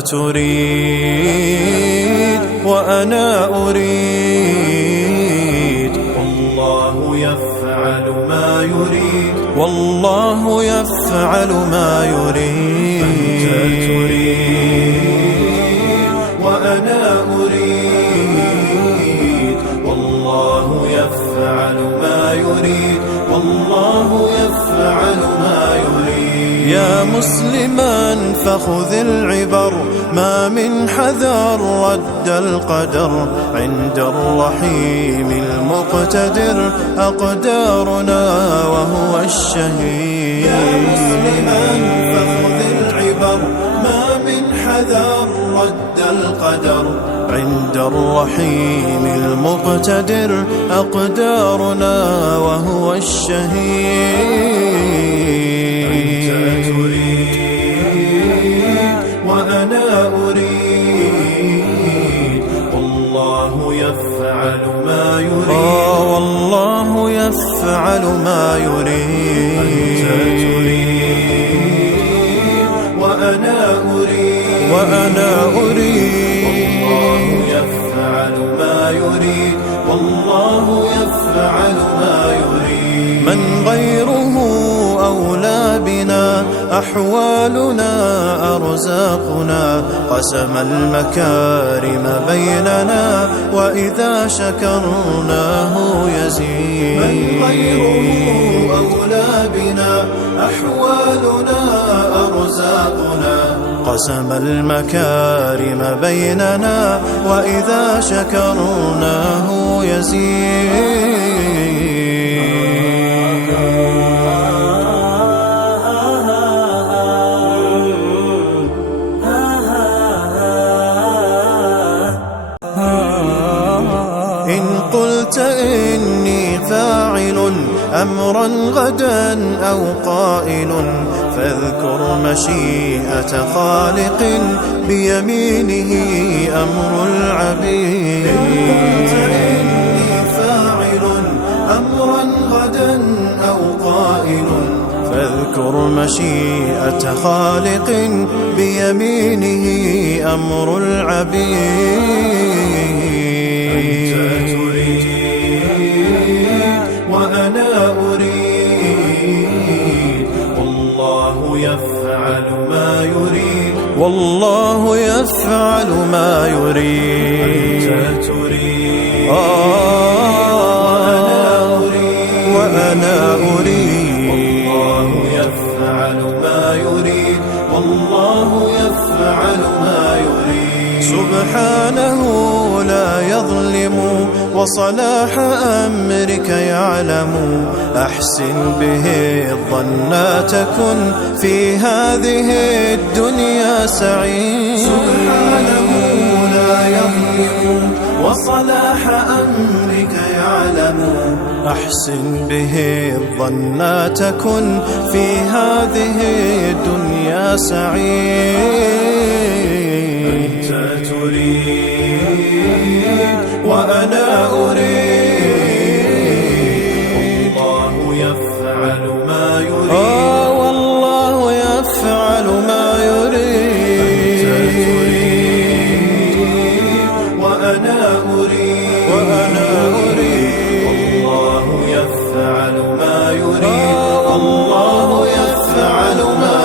تريد وأنا أريد، والله يفعل ما يريد، والله يفعل ما يريد. أنت تريد وأنا أريد، والله يفعل ما يريد، والله يفعل ما يريد. يا مسلما فخذ العبر، ما من حذر رد القدر، عند الرحيم المقتدر أقدارنا وهو الشهيد. يا مسلما فخذ العبر، ما من حذر رد القدر، عند الرحيم المقتدر أقدارنا وهو الشهيد. أنت تريد وأنا أريد، والله يفعل ما يريد، والله يفعل ما يريد. أنت تريد وأنا أريد، وأنا أريد، والله يفعل ما يريد، والله يفعل ما يريد. من غيره أولى بنا، أحوالنا أرزاقنا، قسم المكارم بيننا، وإذا شكرناه يزيد. من غيره أولى بنا، أحوالنا أرزاقنا، قسم المكارم بيننا، وإذا شكرناه يزيد. إن قلت إني فاعل أمرا غدا أو قائل، فاذكر مشيئة خالق بيمينه أمر العبيد. إن قلت إني فاعل أمرا غدا أو قائل، فاذكر مشيئة خالق بيمينه أمر العبيد. أنت تريد وأنا أريد، والله يفعل ما يريد، والله يفعل ما يريد. أنت تريد وأنا أريد، والله يفعل ما يريد، والله يفعل ما يريد. سبحانه لا يظلم، وصلاح أمرك يعلم، أحسن به الظن تكن في هذه الدنيا سعيد. سبحانه لا يظلم، وصلاح أمرك يعلم، أحسن به الظن تكن في هذه الدنيا سعيد. أنت تريد وأنا أريد، والله يفعل ما يريد، والله يفعل ما يريد. أنت تريد وأنا أريد، وأنا أريد، والله يفعل ما يريد، والله يفعل ما